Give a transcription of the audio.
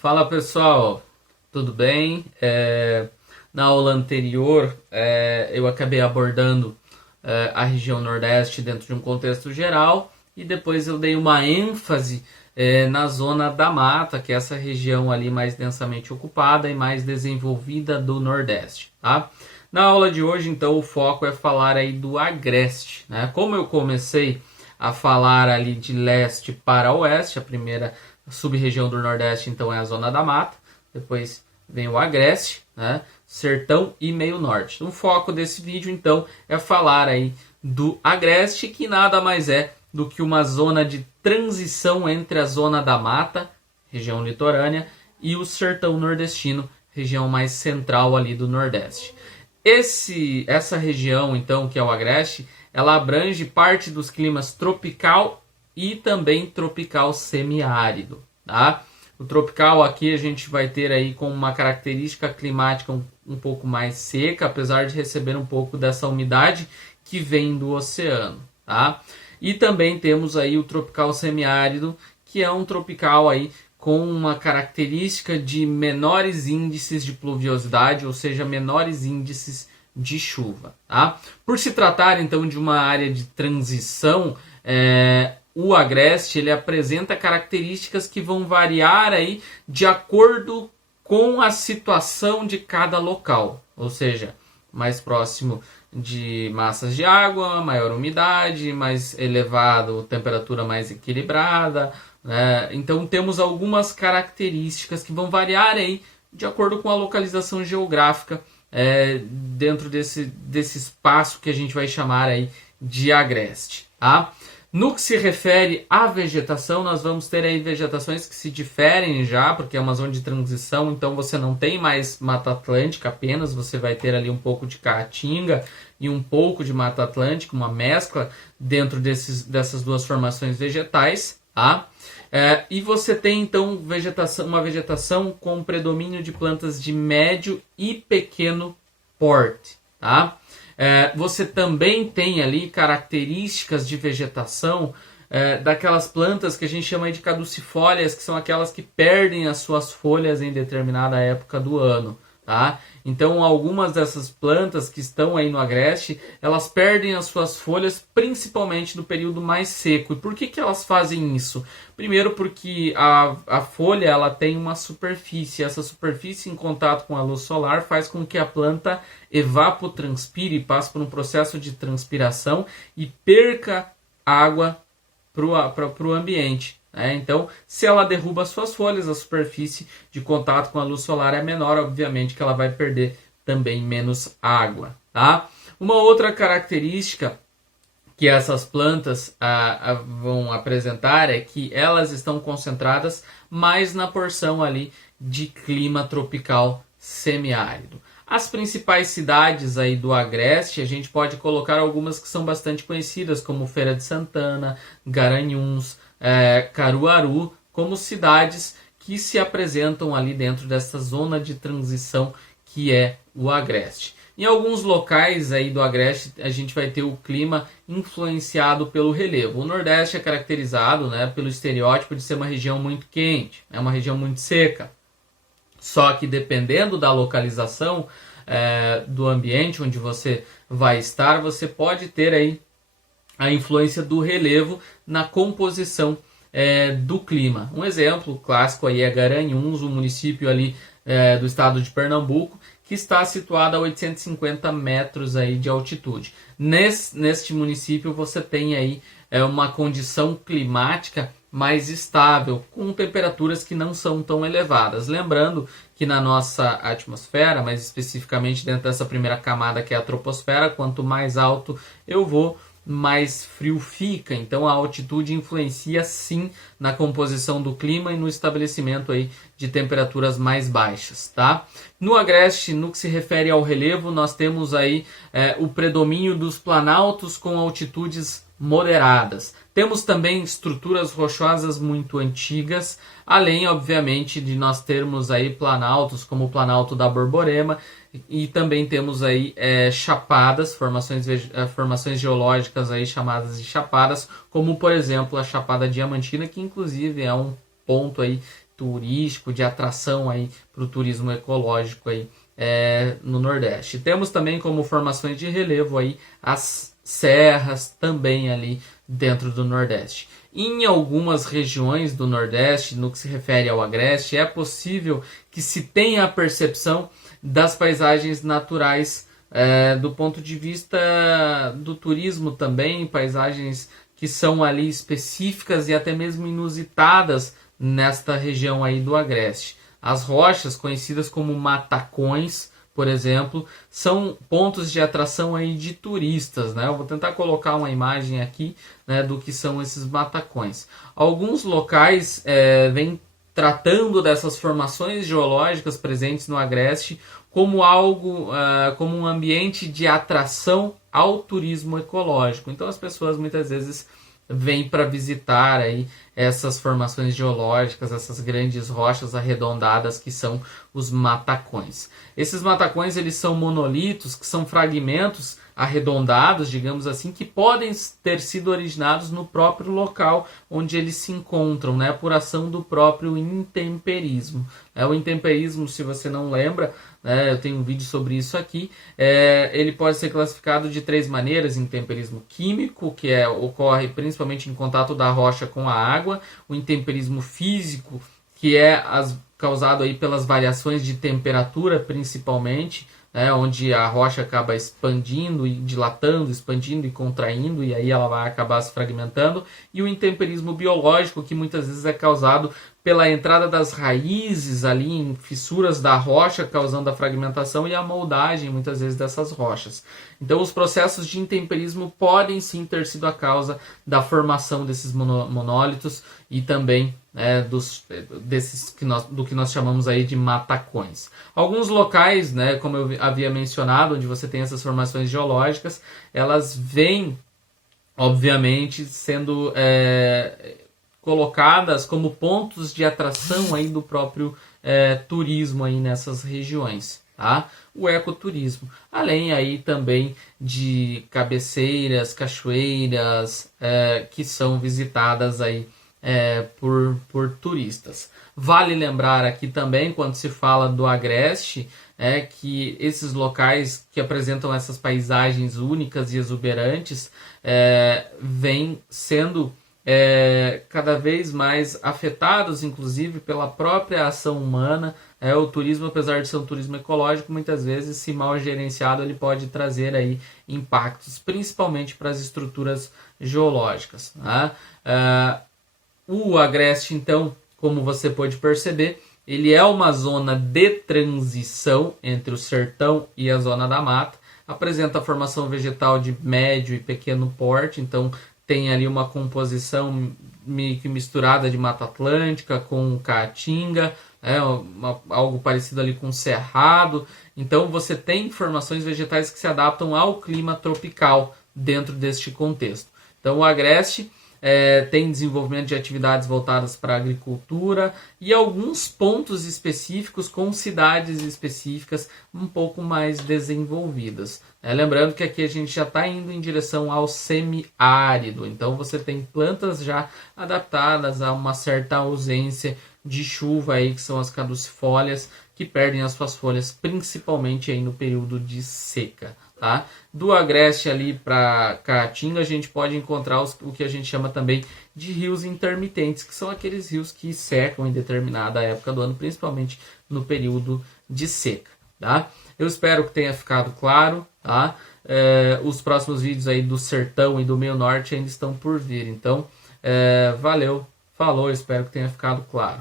Fala pessoal, tudo bem? Na aula anterior eu acabei abordando a região Nordeste dentro de um contexto geral e depois eu dei uma ênfase na zona da mata, que é essa região ali mais densamente ocupada e mais desenvolvida do Nordeste, tá? Na aula de hoje, então, o foco é falar aí do Agreste, né? Como eu comecei a falar ali de leste para oeste, a primeira sub-região do Nordeste, então, é a Zona da Mata, depois vem o Agreste, né? Sertão e Meio Norte. O foco desse vídeo, então, é falar aí do Agreste, que nada mais é do que uma zona de transição entre a Zona da Mata, região litorânea, e o Sertão Nordestino, região mais central ali do Nordeste. Essa região, então, que é o Agreste, ela abrange parte dos climas tropical e também tropical semiárido, tá? O tropical aqui a gente vai ter aí com uma característica climática um pouco mais seca, apesar de receber um pouco dessa umidade que vem do oceano, tá? E também temos aí o tropical semiárido, que é um tropical aí com uma característica de menores índices de pluviosidade, ou seja, menores índices de chuva, tá? Por se tratar então de uma área de transição, o Agreste ele apresenta características que vão variar aí de acordo com a situação de cada local, ou seja, mais próximo de massas de água, maior umidade, mais elevado, temperatura mais equilibrada, né? Então temos algumas características que vão variar aí de acordo com a localização geográfica dentro desse espaço que a gente vai chamar aí de Agreste, tá? No que se refere à vegetação, nós vamos ter aí vegetações que se diferem já, porque é uma zona de transição, então você não tem mais Mata Atlântica apenas, você vai ter ali um pouco de Caatinga e um pouco de Mata Atlântica, uma mescla dentro dessas duas formações vegetais, tá? E você tem então uma vegetação com predomínio de plantas de médio e pequeno porte, tá? Você também tem ali características de vegetação daquelas plantas que a gente chama de caducifólias, que são aquelas que perdem as suas folhas em determinada época do ano, tá? Então algumas dessas plantas que estão aí no Agreste, elas perdem as suas folhas principalmente no período mais seco. E por que elas fazem isso? Primeiro porque a folha ela tem uma superfície, essa superfície em contato com a luz solar faz com que a planta evapotranspire, passe por um processo de transpiração e perca água para o ambiente. Então, se ela derruba as suas folhas, a superfície de contato com a luz solar é menor, obviamente que ela vai perder também menos água, tá? Uma outra característica que essas plantas vão apresentar é que elas estão concentradas mais na porção ali de clima tropical semiárido. As principais cidades aí do Agreste, a gente pode colocar algumas que são bastante conhecidas, como Feira de Santana, Garanhuns, Caruaru, como cidades que se apresentam ali dentro dessa zona de transição que é o Agreste. Em alguns locais aí do Agreste a gente vai ter o clima influenciado pelo relevo. O Nordeste é caracterizado, pelo estereótipo de ser uma região muito quente, é uma região muito seca. Só que dependendo da localização do ambiente onde você vai estar, você pode ter aí a influência do relevo na composição do clima. Um exemplo clássico aí é Garanhuns, um município ali do estado de Pernambuco, que está situado a 850 metros aí de altitude. Neste município você tem aí uma condição climática mais estável, com temperaturas que não são tão elevadas. Lembrando que na nossa atmosfera, mais especificamente dentro dessa primeira camada que é a troposfera, quanto mais alto eu vou, mais frio fica. Então a altitude influencia sim na composição do clima e no estabelecimento aí de temperaturas mais baixas, tá? No Agreste, no que se refere ao relevo, nós temos aí o predomínio dos planaltos com altitudes moderadas. Temos também estruturas rochosas muito antigas, além, obviamente, de nós termos aí planaltos, como o Planalto da Borborema, e também temos aí chapadas, formações geológicas aí chamadas de chapadas, como, por exemplo, a Chapada Diamantina, que inclusive é um ponto aí turístico, de atração aí para o turismo ecológico aí no Nordeste. Temos também como formações de relevo aí as serras também ali dentro do Nordeste. Em algumas regiões do Nordeste, no que se refere ao Agreste, é possível que se tenha a percepção das paisagens naturais do ponto de vista do turismo também, paisagens que são ali específicas e até mesmo inusitadas nesta região aí do Agreste. As rochas, conhecidas como matacões, por exemplo, são pontos de atração aí de turistas, né? Eu vou tentar colocar uma imagem aqui, né, do que são esses matacões. Alguns locais vêm tratando dessas formações geológicas presentes no Agreste como algo, como um ambiente de atração ao turismo ecológico. Então as pessoas muitas vezes vêm para visitar aí essas formações geológicas, essas grandes rochas arredondadas que são os matacões. Esses matacões eles são monolitos, que são fragmentos arredondados, digamos assim, que podem ter sido originados no próprio local onde eles se encontram, né, por ação do próprio intemperismo. O intemperismo, se você não lembra, eu tenho um vídeo sobre isso aqui, ele pode ser classificado de 3 maneiras: intemperismo químico, que ocorre principalmente em contato da rocha com a água; o intemperismo físico, que é causado aí pelas variações de temperatura principalmente, onde a rocha acaba expandindo e dilatando, expandindo e contraindo, e aí ela vai acabar se fragmentando; e o intemperismo biológico, que muitas vezes é causado pela entrada das raízes ali em fissuras da rocha, causando a fragmentação e a moldagem muitas vezes dessas rochas. Então os processos de intemperismo podem sim ter sido a causa da formação desses monólitos e também do que nós chamamos aí de matacões. Alguns locais, como eu havia mencionado, onde você tem essas formações geológicas, elas vêm, obviamente, sendo colocadas como pontos de atração aí do próprio turismo aí nessas regiões. Tá? O ecoturismo, além aí também de cabeceiras, cachoeiras que são visitadas aí por turistas. Vale lembrar aqui também, quando se fala do Agreste, que esses locais que apresentam essas paisagens únicas e exuberantes vêm sendo cada vez mais afetados, inclusive, pela própria ação humana. O turismo, apesar de ser um turismo ecológico, muitas vezes, se mal gerenciado, ele pode trazer aí impactos, principalmente para as estruturas geológicas. Né? O Agreste, então, como você pode perceber, ele é uma zona de transição entre o sertão e a zona da mata. Apresenta formação vegetal de médio e pequeno porte, então tem ali uma composição meio que misturada de Mata Atlântica com Caatinga, algo parecido ali com Cerrado. Então você tem formações vegetais que se adaptam ao clima tropical dentro deste contexto. Então o Agreste tem desenvolvimento de atividades voltadas para a agricultura e alguns pontos específicos com cidades específicas um pouco mais desenvolvidas. Lembrando que aqui a gente já está indo em direção ao semiárido, então você tem plantas já adaptadas a uma certa ausência de chuva, aí, que são as caducifólias, que perdem as suas folhas principalmente aí no período de seca. Tá? Do Agreste ali para Caatinga a gente pode encontrar o que a gente chama também de rios intermitentes, que são aqueles rios que secam em determinada época do ano, principalmente no período de seca. Tá? Eu espero que tenha ficado claro. Tá? Os próximos vídeos aí do Sertão e do Meio Norte ainda estão por vir. Então, valeu, falou, espero que tenha ficado claro.